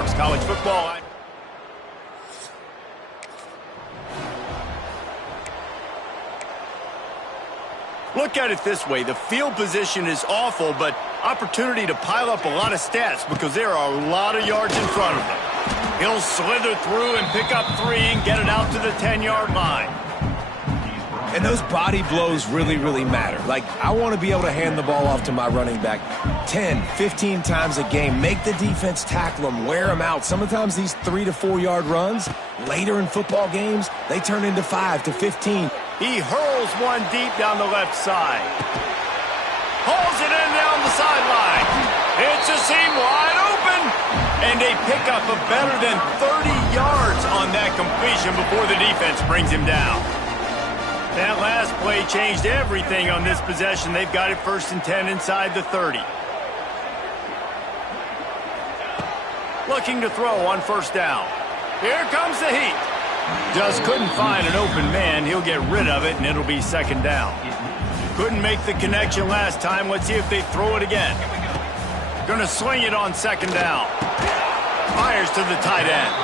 sports, college football. Look at it this way. The field position is awful, but opportunity to pile up a lot of stats because there are a lot of yards in front of them. He'll slither through and pick up 3 and get it out to the 10-yard line. And those body blows really, really matter. Like, I want to be able to hand the ball off to my running back 10, 15 times a game. Make the defense tackle them, wear them out. Sometimes these 3 to 4 yard runs, later in football games, they turn into 5 to 15. He hurls one deep down the left side. Hauls it in down the sideline. It's a seam wide open. And they pick up a better than 30 yards on that completion before the defense brings him down. That last play changed everything on this possession. They've got it 1st and 10 inside the 30. Looking to throw on 1st down. Here comes the heat. Just couldn't find an open man. He'll get rid of it, and it'll be 2nd down. Couldn't make the connection last time. Let's see if they throw it again. Gonna swing it on 2nd down. Fires to the tight end.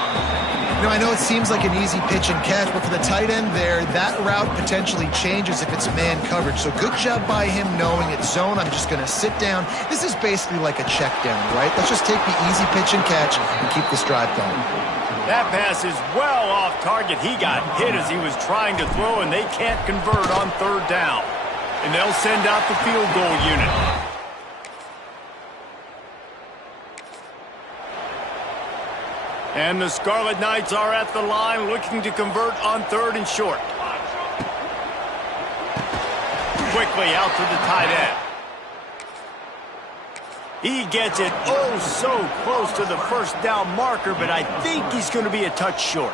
You know, I know it seems like an easy pitch and catch, but for the tight end there, that route potentially changes if it's man coverage. So good job by him knowing it's zone. I'm just going to sit down. This is basically like a check down, right? Let's just take the easy pitch and catch and keep this drive going. That pass is well off target. He got hit as he was trying to throw, and they can't convert on 3rd down. And they'll send out the field goal unit. And the Scarlet Knights are at the line looking to convert on 3rd and short. Quickly out to the tight end. He gets it oh so close to the 1st down marker, but I think he's going to be a touch short.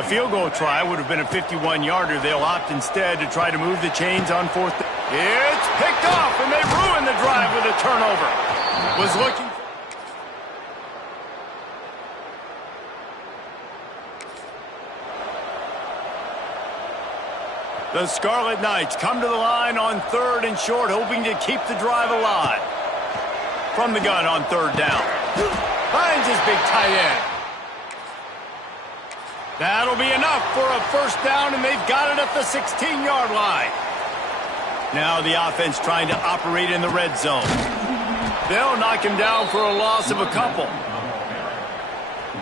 A field goal try would have been a 51-yarder. They'll opt instead to try to move the chains on 4th. It's picked off, and they ruin the drive with a turnover. Was looking. The Scarlet Knights come to the line on 3rd and short, hoping to keep the drive alive. From the gun on 3rd down. Finds his big tight end. That'll be enough for a 1st down, and they've got it at the 16-yard line. Now the offense trying to operate in the red zone. They'll knock him down for a loss of a couple.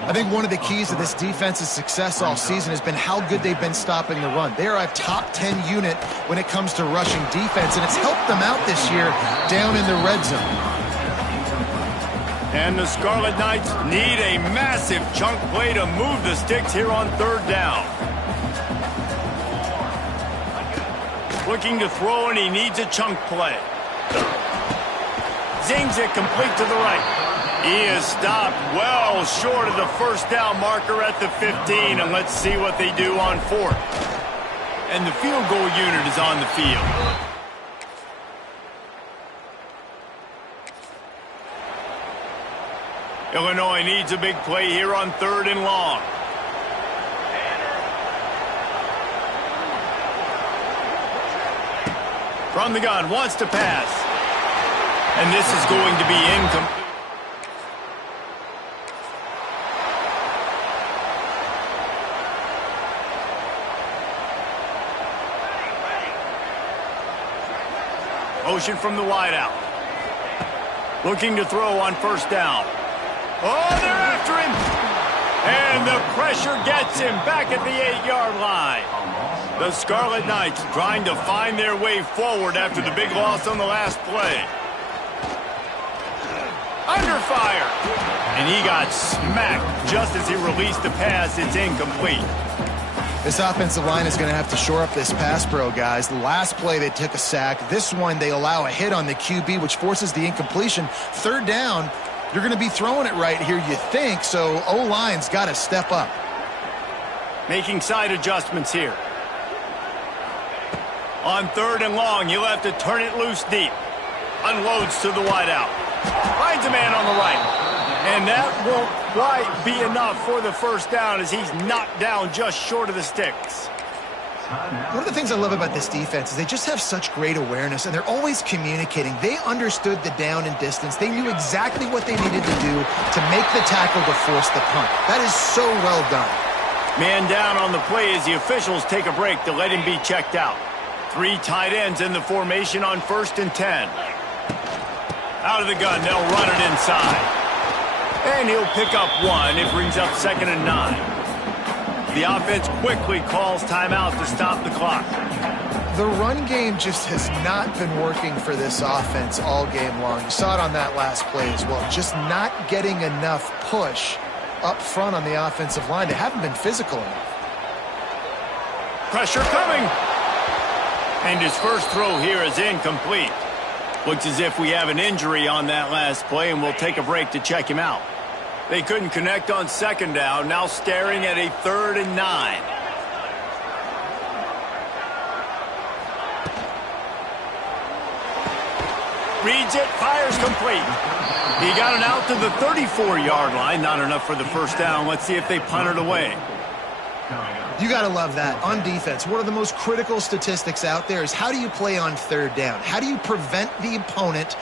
I think one of the keys to this defense's success all season has been how good they've been stopping the run. They are a top 10 unit when it comes to rushing defense, and it's helped them out this year down in the red zone. And the Scarlet Knights need a massive chunk play to move the sticks here on 3rd down. Looking to throw, and he needs a chunk play. Zings it complete to the right. He is stopped well short of the 1st down marker at the 15, and let's see what they do on 4th. And the field goal unit is on the field. Illinois needs a big play here on 3rd and long. From the gun, wants to pass. And this is going to be incomplete. Motion from the wideout. Looking to throw on 1st down. Oh, they're after him. And the pressure gets him back at the 8-yard line. The Scarlet Knights trying to find their way forward after the big loss on the last play. Under fire. And he got smacked just as he released the pass. It's incomplete. This offensive line is going to have to shore up this pass pro, guys. The last play, they took a sack. This one, they allow a hit on the QB, which forces the incompletion. 3rd down, you're going to be throwing it right here, you think, so O-line's got to step up. Making side adjustments here. On 3rd and long, he'll have to turn it loose deep. Unloads to the wideout. Finds a man on the right. And that won't quite be enough for the 1st down as he's knocked down just short of the sticks. One of the things I love about this defense is they just have such great awareness, and they're always communicating. They understood the down and distance. They knew exactly what they needed to do to make the tackle to force the punt. That is so well done. Man down on the play as the officials take a break to let him be checked out. 3 tight ends in the formation on 1st and 10. Out of the gun, they'll run it inside. And he'll pick up 1. It brings up 2nd and 9. The offense quickly calls timeout to stop the clock. The run game just has not been working for this offense all game long. You saw it on that last play as well. Just not getting enough push up front on the offensive line. They haven't been physical enough. Pressure coming. And his first throw here is incomplete. Looks as if we have an injury on that last play, and we'll take a break to check him out. They couldn't connect on 2nd down, now staring at a 3rd and 9. Reads it, fires complete. He got it out to the 34-yard line. Not enough for the first down. Let's see if they punt it away. You got to love that. On defense, one of the most critical statistics out there is how do you play on 3rd down? How do you prevent the opponent?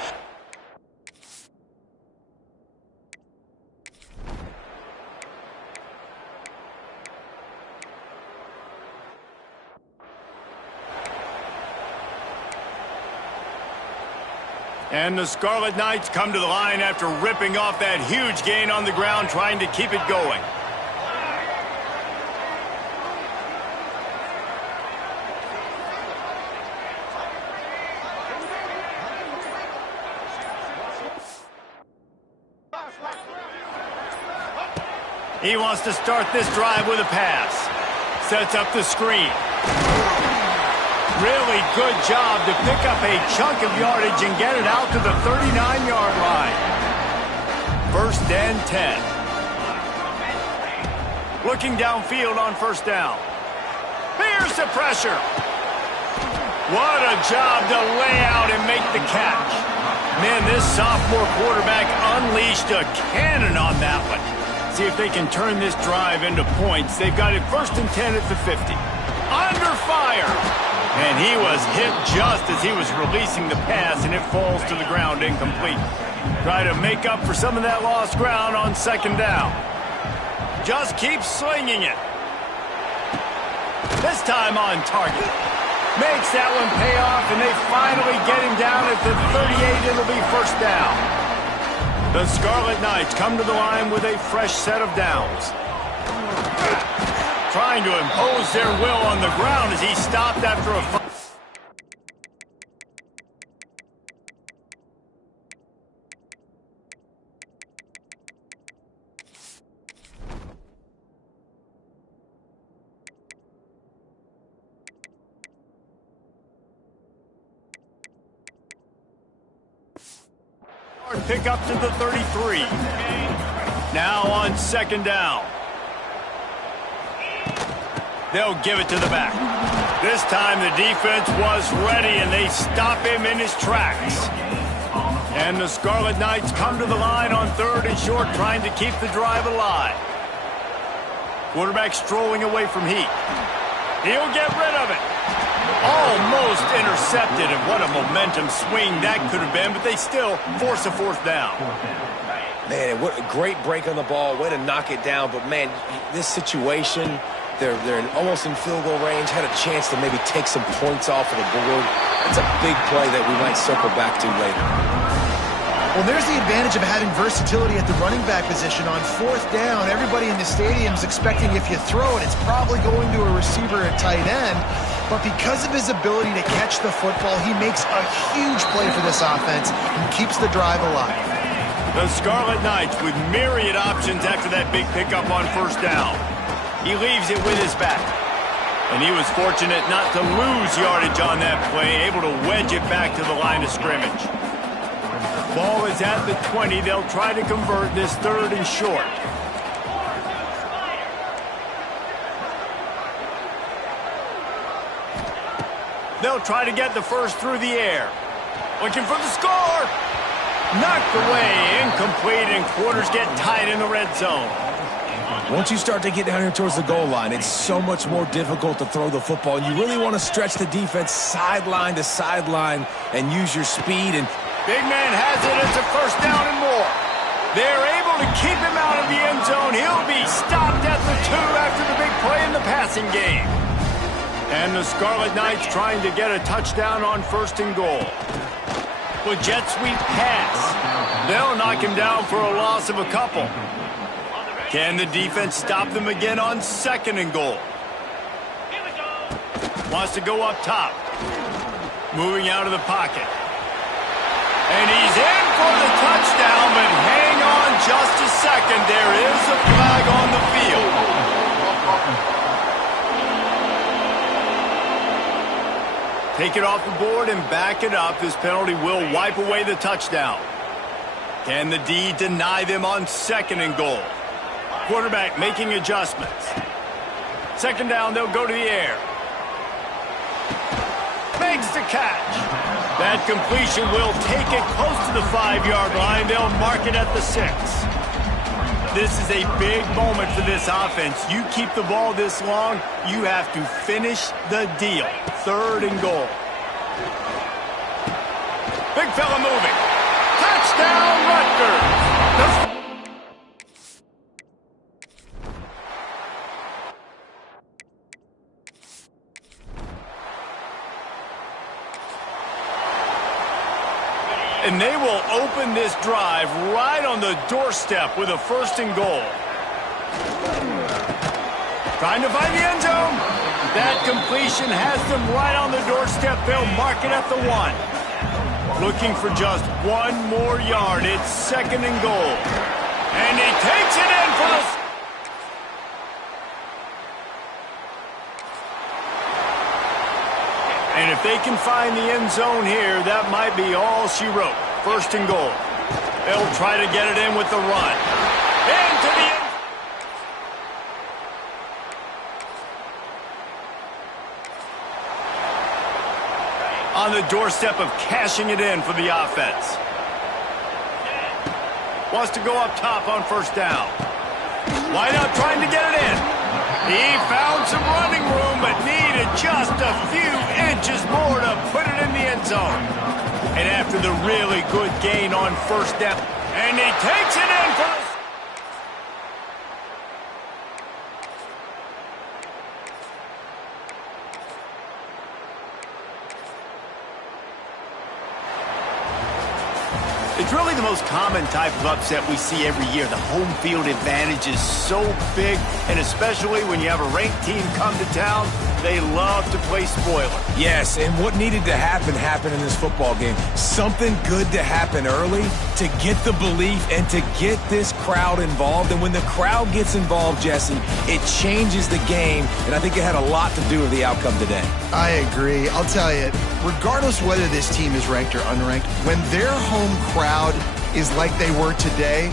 And the Scarlet Knights come to the line after ripping off that huge gain on the ground, trying to keep it going. He wants to start this drive with a pass. Sets up the screen. Really good job to pick up a chunk of yardage and get it out to the 39-yard line. 1st and 10. Looking downfield on 1st down. Here's the pressure. What a job to lay out and make the catch. Man, this sophomore quarterback unleashed a cannon on that one. See if they can turn this drive into points. They've got it 1st and 10 at the 50. Under fire. And he was hit just as he was releasing the pass, and it falls to the ground incomplete. Try to make up for some of that lost ground on 2nd down. Just keep slinging it. This time on target. Makes that one pay off, and they finally get him down at the 38. It'll be 1st down. The Scarlet Knights come to the line with a fresh set of downs. Trying to impose their will on the ground as he stopped after a... Pick up to the 33. Now on 2nd down. They'll give it to the back. This time the defense was ready, and they stop him in his tracks. And the Scarlet Knights come to the line on 3rd and short, trying to keep the drive alive. Quarterback strolling away from heat. He'll get rid of it. Almost intercepted, and what a momentum swing that could have been, but they still force a 4th down. Man, what a great break on the ball. Way to knock it down, but man, this situation... They're almost in field goal range, had a chance to maybe take some points off of the board. It's a big play that we might circle back to later. Well, there's the advantage of having versatility at the running back position. On 4th down, everybody in the stadium is expecting if you throw it, it's probably going to a receiver at tight end. But because of his ability to catch the football, he makes a huge play for this offense and keeps the drive alive. The Scarlet Knights with myriad options after that big pickup on 1st down. He leaves it with his back. And he was fortunate not to lose yardage on that play, able to wedge it back to the line of scrimmage. Ball is at the 20. They'll try to convert this 3rd and short. They'll try to get the first through the air. Looking for the score. Knocked away, incomplete, and quarters get tight in the red zone. Once you start to get down here towards the goal line, it's so much more difficult to throw the football. And you really want to stretch the defense sideline to sideline and use your speed. And big man has it. It's a first down and more. They're able to keep him out of the end zone. He'll be stopped at the 2 after the big play in the passing game. And the Scarlet Knights trying to get a touchdown on first and goal. With jet sweep pass. They'll knock him down for a loss of a couple. Can the defense stop them again on second and goal? Wants to go up top. Moving out of the pocket. And he's in for the touchdown, but hang on just a second. There is a flag on the field. Take it off the board and back it up. This penalty will wipe away the touchdown. Can the D deny them on second and goal? Quarterback making adjustments. Second down, they'll go to the air. Makes the catch. That completion will take it close to the 5-yard line. They'll mark it at the 6. This is a big moment for this offense. You keep the ball this long, you have to finish the deal. Third and goal. Big fella moving. Touchdown, Rutgers. And they will open this drive right on the doorstep with a first and goal. Trying to find the end zone. That completion has them right on the doorstep. They'll mark it at the 1. Looking for just 1 more yard. It's second and goal. And he takes it in for the... And if they can find the end zone here, that might be all she wrote. First and goal. They'll try to get it in with the run. Into the end. On the doorstep of cashing it in for the offense. Wants to go up top on first down. Why not trying to get it in? He found some running room, but needed just a few inches more to put it in the end zone. And after the really good gain on first down, and he takes it in for the... It's really the most common type of upset we see every year. The home field advantage is so big, and especially when you have a ranked team come to town, they love to play spoiler. yes, and what needed to happen happened in this football game. Something good to happen early to get the belief and to get this crowd involved. And when the crowd gets involved, Jesse, it changes the game, and I think it had a lot to do with the outcome today. I agree. I'll tell you, regardless whether this team is ranked or unranked, when their home crowd is like they were today,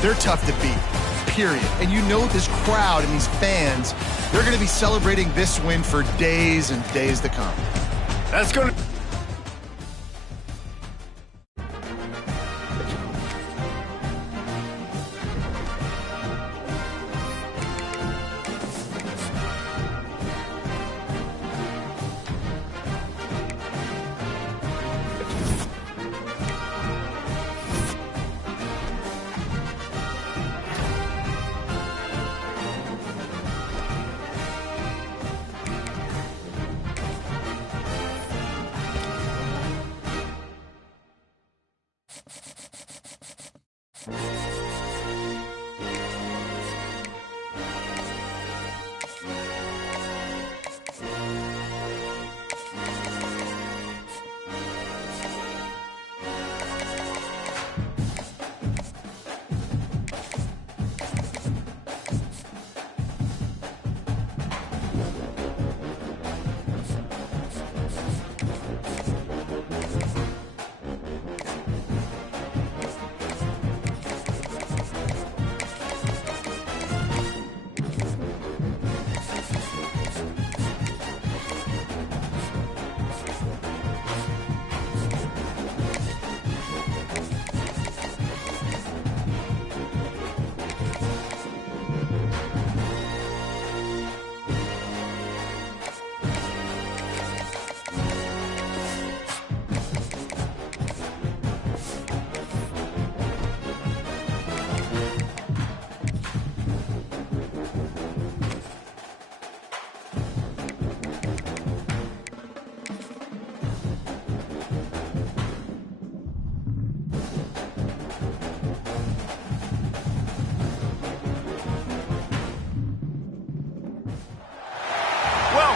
they're tough to beat, period. And you know this crowd and these fans, they're going to be celebrating this win for days and days to come. That's going to...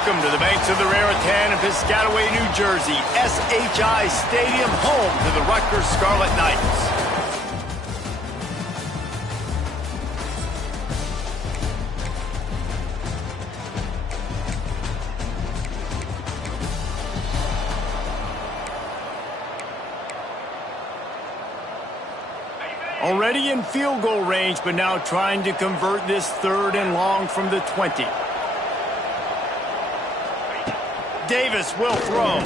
Welcome to the banks of the Raritan in Piscataway, New Jersey. SHI Stadium, home to the Rutgers Scarlet Knights. Already in field goal range, but now trying to convert this 3rd and long from the 20. Davis will throw.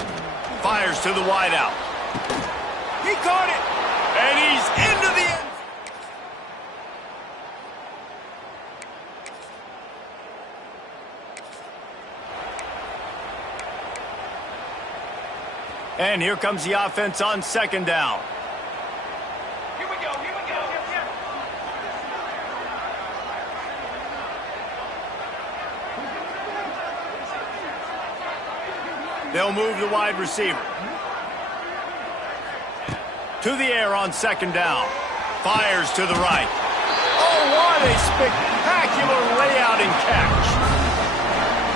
Fires to the wideout. He caught it. And he's into the end. And here comes the offense on 2nd down. They'll move the wide receiver. To the air on 2nd down. Fires to the right. Oh, what a spectacular layout and catch.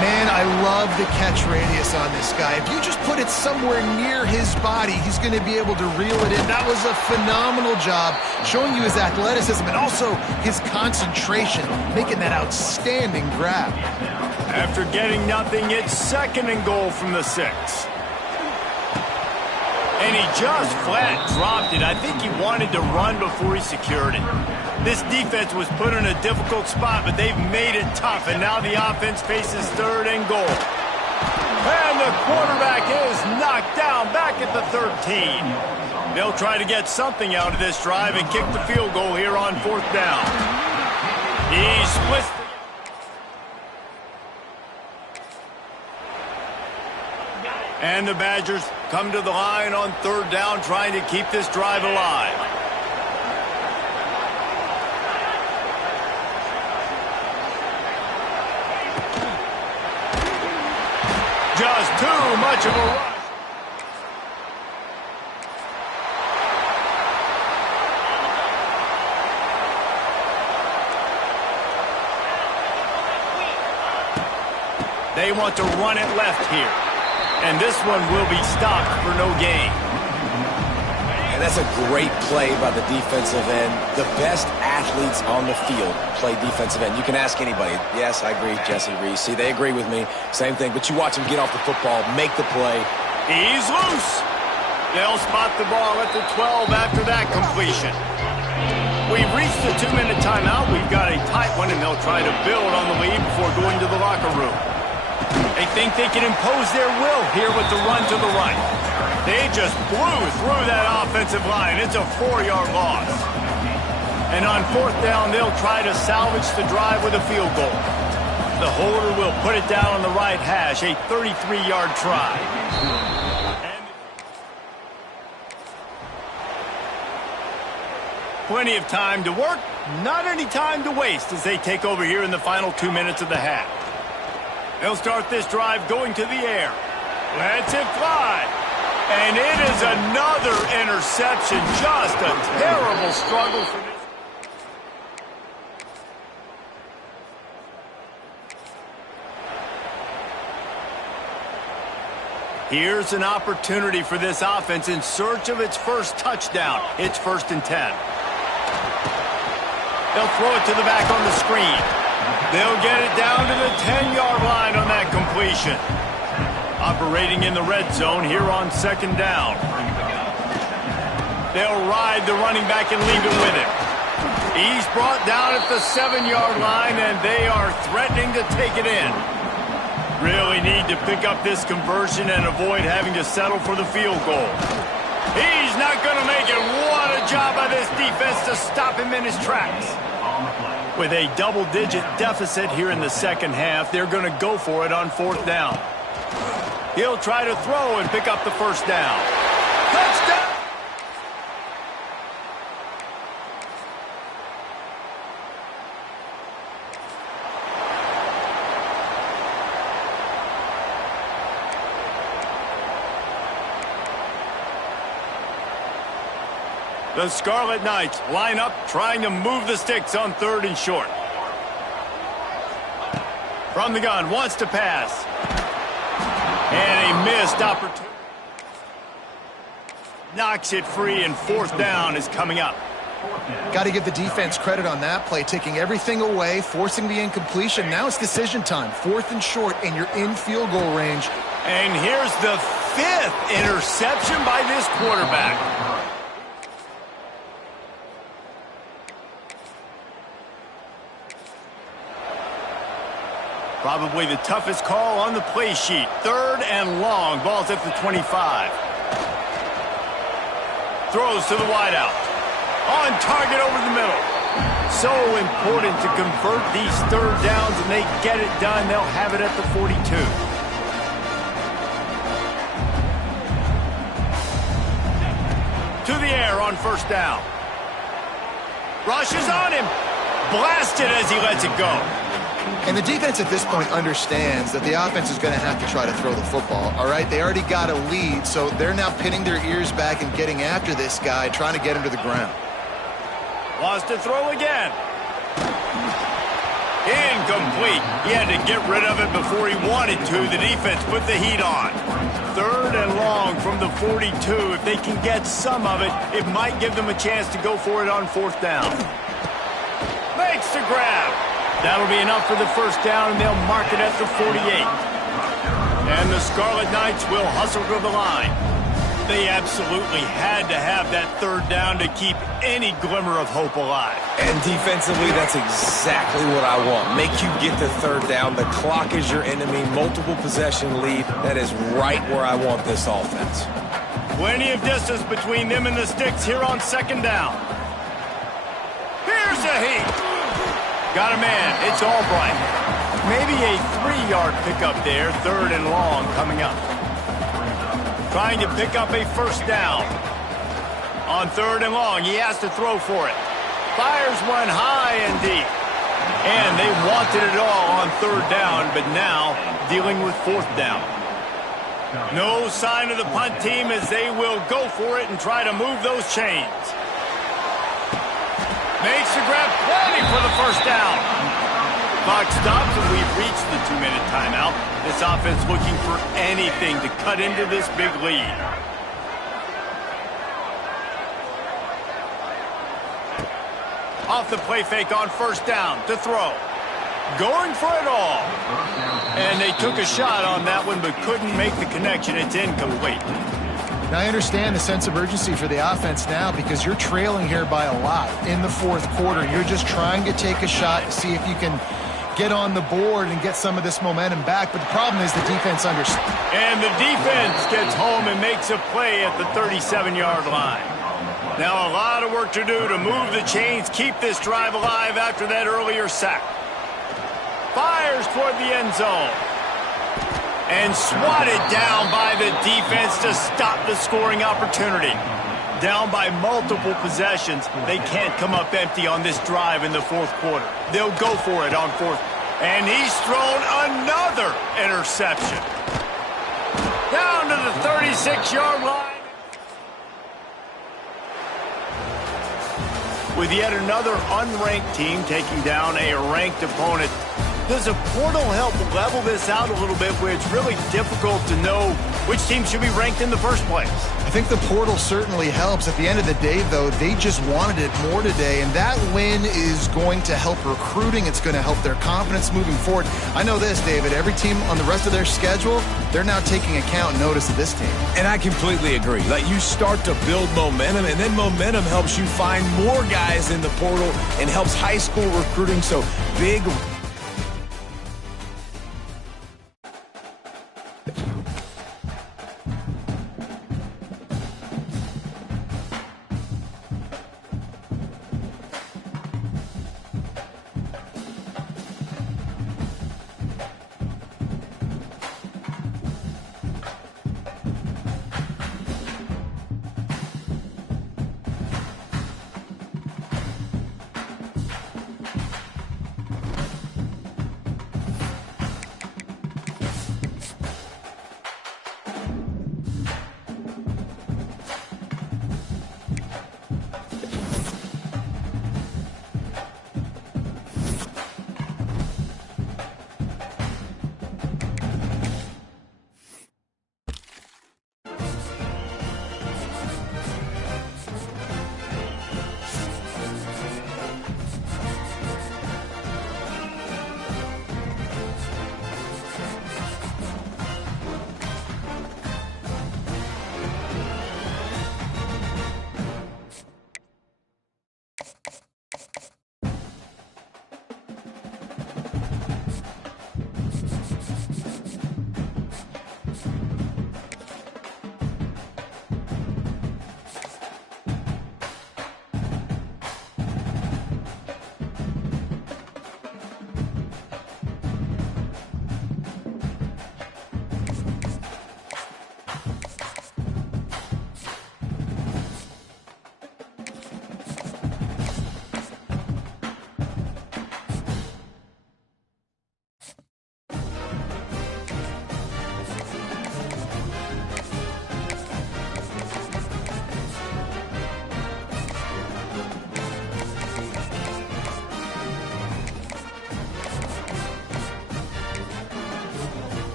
Man, I love the catch radius on this guy. If you just put it somewhere near his body, he's going to be able to reel it in. That was a phenomenal job, showing you his athleticism and also his concentration, making that outstanding grab. After getting nothing, it's 2nd and goal from the 6. And he just flat dropped it. I think he wanted to run before he secured it. This defense was put in a difficult spot, but they've made it tough, and now the offense faces 3rd and goal. And the quarterback is knocked down back at the 13. They'll try to get something out of this drive and kick the field goal here on 4th down. He splits the... And the Badgers come to the line on 3rd down, trying to keep this drive alive. Just too much of a rush. They want to run it left here. And this one will be stopped for no gain. And that's a great play by the defensive end. The best athletes on the field play defensive end. You can ask anybody. Yes, I agree, Jesse Reese. See, they agree with me. Same thing. But you watch them get off the football, make the play. He's loose. They'll spot the ball at the 12 after that completion. We've reached the 2-minute timeout. We've got a tight one, and they'll try to build on the lead before going to the locker room. They think they can impose their will here with the run to the right. They just blew through that offensive line. It's a 4-yard loss. And on 4th down, they'll try to salvage the drive with a field goal. The holder will put it down on the right hash, a 33-yard try. Plenty of time to work, not any time to waste as they take over here in the final 2 minutes of the half. They'll start this drive going to the air. Lets it fly. And it is another interception. Just a terrible struggle for this. Here's an opportunity for this offense in search of its first touchdown. It's 1st and 10. They'll throw it to the back on the screen. They'll get it down to the 10-yard line on that completion. Operating in the red zone here on 2nd down. They'll ride the running back and leave it with him. He's brought down at the 7-yard line, and they are threatening to take it in. Really need to pick up this conversion and avoid having to settle for the field goal. He's not going to make it. What a job by this defense to stop him in his tracks. With a double-digit deficit here in the 2nd half, they're going to go for it on 4th down. He'll try to throw and pick up the 1st down. Touchdown! The Scarlet Knights line up, trying to move the sticks on 3rd and short. From the gun, wants to pass. And a missed opportunity. Knocks it free, and fourth down is coming up. Got to give the defense credit on that play, taking everything away, forcing the incompletion. Now it's decision time. Fourth and short, and you're in field goal range. And here's the fifth interception by this quarterback. Probably the toughest call on the play sheet. Third and long. Ball's at the 25. Throws to the wideout. On target over the middle. So important to convert these third downs, and they get it done. They'll have it at the 42. To the air on first down. Rushes on him. Blasted as he lets it go. And the defense at this point understands that the offense is going to have to try to throw the football, all right? They already got a lead, so they're now pinning their ears back and getting after this guy, trying to get him to the ground. Wants to throw again. Incomplete. He had to get rid of it before he wanted to. The defense put the heat on. Third and long from the 42. If they can get some of it, it might give them a chance to go for it on fourth down. Makes the grab. That'll be enough for the first down, and they'll mark it at the 48. And the Scarlet Knights will hustle to the line. They absolutely had to have that third down to keep any glimmer of hope alive. And defensively, that's exactly what I want. Make you get the third down. The clock is your enemy. Multiple possession lead. That is right where I want this offense. Plenty of distance between them and the sticks here on second down. Here's a heat. Got a man. It's Albright. Maybe a 3-yard pickup there. Third and long coming up. Trying to pick up a first down. On third and long, he has to throw for it. Fires one high and deep. And they wanted it all on third down, but now dealing with fourth down. No sign of the punt team as they will go for it and try to move those chains. Makes the grab, plenty for the first down. Clock stops and we've reached the 2-minute timeout. This offense looking for anything to cut into this big lead. Off the play fake on first down to throw. Going for it all. And they took a shot on that one but couldn't make the connection. It's incomplete. Now, I understand the sense of urgency for the offense now because you're trailing here by a lot in the fourth quarter. You're just trying to take a shot to see if you can get on the board and get some of this momentum back. But the problem is the defense understands. And the defense gets home and makes a play at the 37-yard line. Now a lot of work to do to move the chains, keep this drive alive after that earlier sack. Fires toward the end zone. And swatted down by the defense to stop the scoring opportunity. Down by multiple possessions, they can't come up empty on this drive in the fourth quarter. They'll go for it on fourth. And he's thrown another interception. Down to the 36-yard line. With yet another unranked team taking down a ranked opponent. Does a portal help level this out a little bit where it's really difficult to know which team should be ranked in the first place? I think the portal certainly helps. At the end of the day, though, they just wanted it more today, and that win is going to help recruiting. It's going to help their confidence moving forward. I know this, David, every team on the rest of their schedule, they're now taking account and notice of this team. And I completely agree. Like, you start to build momentum, and then momentum helps you find more guys in the portal and helps high school recruiting. So big.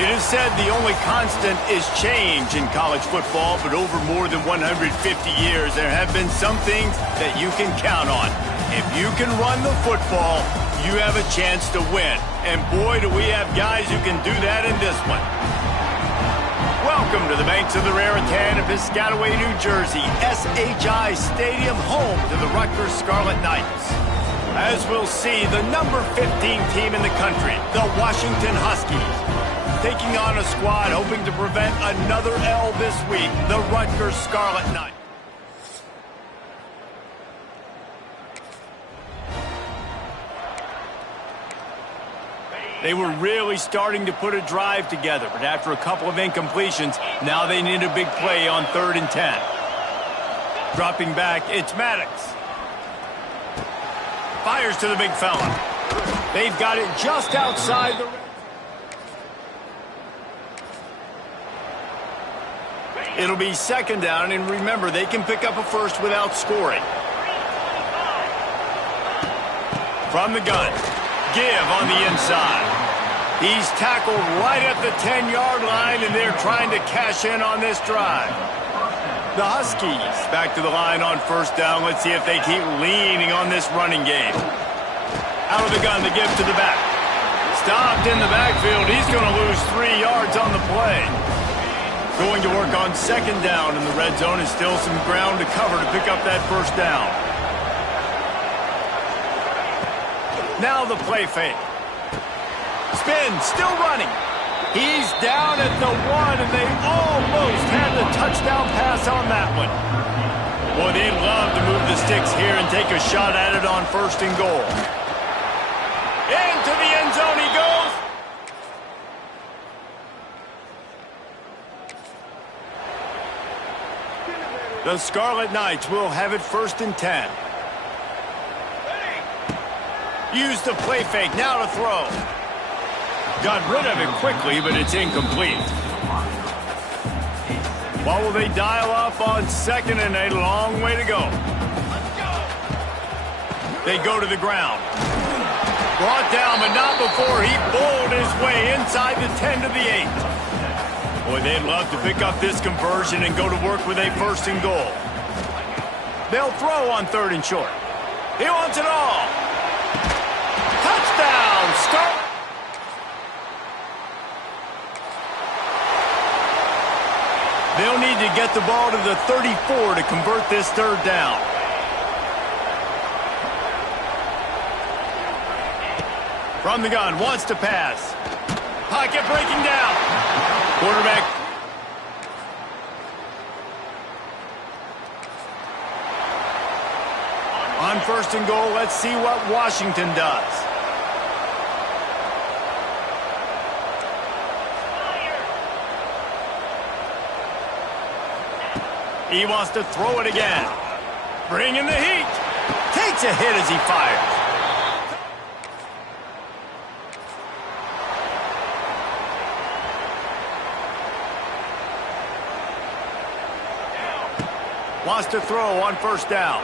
It is said the only constant is change in college football, but over more than 150 years, there have been some things that you can count on. If you can run the football, you have a chance to win. And boy, do we have guys who can do that in this one. Welcome to the banks of the Raritan of Piscataway, New Jersey, SHI Stadium, home to the Rutgers Scarlet Knights. As we'll see, the number 15 team in the country, the Washington Huskies, taking on a squad hoping to prevent another L this week, the Rutgers Scarlet Knights. They were really starting to put a drive together, but after a couple of incompletions, now they need a big play on 3rd and 10. Dropping back, it's Maddox. Fires to the big fella. They've got it just outside the... It'll be 2nd down, and remember, they can pick up a first without scoring. From the gun. Give on the inside. He's tackled right at the 10-yard line, and they're trying to cash in on this drive. The Huskies back to the line on 1st down. Let's see if they keep leaning on this running game. Out of the gun, the give to the back. Stopped in the backfield. He's going to lose 3 yards on the play. Going to work on 2nd down in the red zone, and still some ground to cover to pick up that 1st down. Now the play fake. Spin, still running. He's down at the 1, and they almost had the touchdown pass on that one. Boy, they'd love to move the sticks here and take a shot at it on 1st and goal. Into the end zone he goes. The Scarlet Knights will have it 1st and 10. Use the play fake, now to throw. Got rid of it quickly, but it's incomplete. What will they dial up on 2nd and a long way to go? They go to the ground. Brought down, but not before he bowled his way inside the 10 to the 8. Boy, they'd love to pick up this conversion and go to work with a 1st and goal. They'll throw on 3rd and short. He wants it all. Touchdown, Scarlet. They'll need to get the ball to the 34 to convert this 3rd down. From the gun, wants to pass. Pocket breaking down. Quarterback. On 1st and goal, let's see what Washington does. He wants to throw it again. Bringing the heat. Takes a hit as he fires. Wants to throw on 1st down.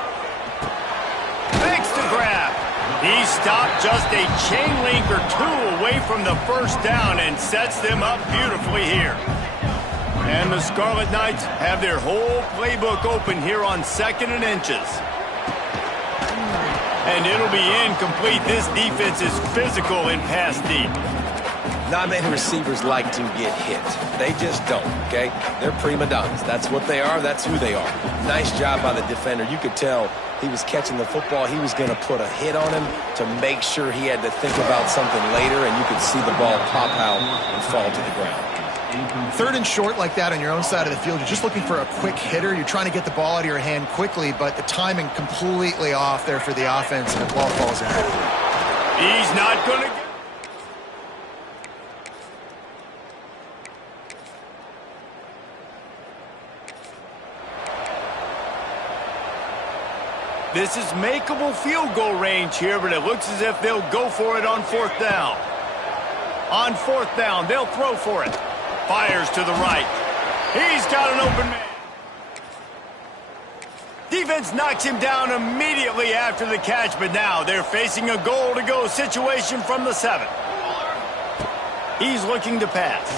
Makes the grab. He stopped just a chain link or 2 away from the 1st down and sets them up beautifully here. And the Scarlet Knights have their whole playbook open here on 2nd and inches. And it'll be incomplete. This defense is physical in pass deep. Not many receivers like to get hit. They just don't, okay? They're prima donnas. That's what they are. That's who they are. Nice job by the defender. You could tell he was catching the football. He was going to put a hit on him to make sure he had to think about something later, and you could see the ball pop out and fall to the ground. 3rd and short like that on your own side of the field, you're just looking for a quick hitter. You're trying to get the ball out of your hand quickly, but the timing completely off there for the offense, and the ball falls in. He's not going to get... This is makeable field goal range here, but it looks as if they'll go for it on 4th down. On 4th down, they'll throw for it. Fires to the right. He's got an open man. Defense knocks him down immediately after the catch, but now they're facing a goal-to-go situation from the 7. He's looking to pass.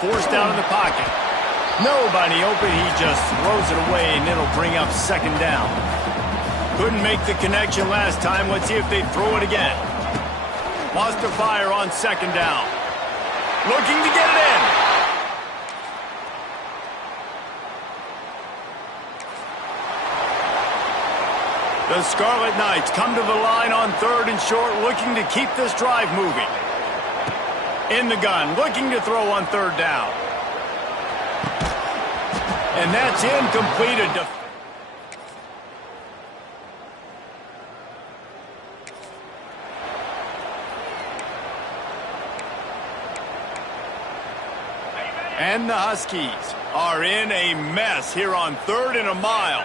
Forced down in the pocket. Nobody open. He just throws it away, and it'll bring up second down. Couldn't make the connection last time. Let's see if they throw it again. Lost to fire on second down. Looking to get it in. The Scarlet Knights come to the line on 3rd and short, looking to keep this drive moving. In the gun, looking to throw on 3rd down. And that's incomplete. And the Huskies are in a mess here on 3rd and a mile.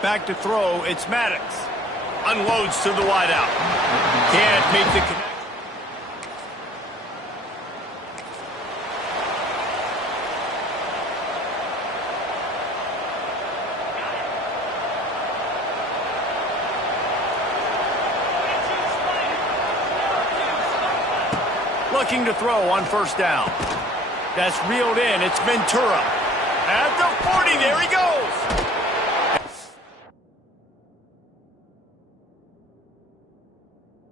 Back to throw, it's Maddox. Unloads to the wideout. Can't make the connection. Looking to throw on 1st down. That's reeled in. It's Ventura. At the 40, there he goes.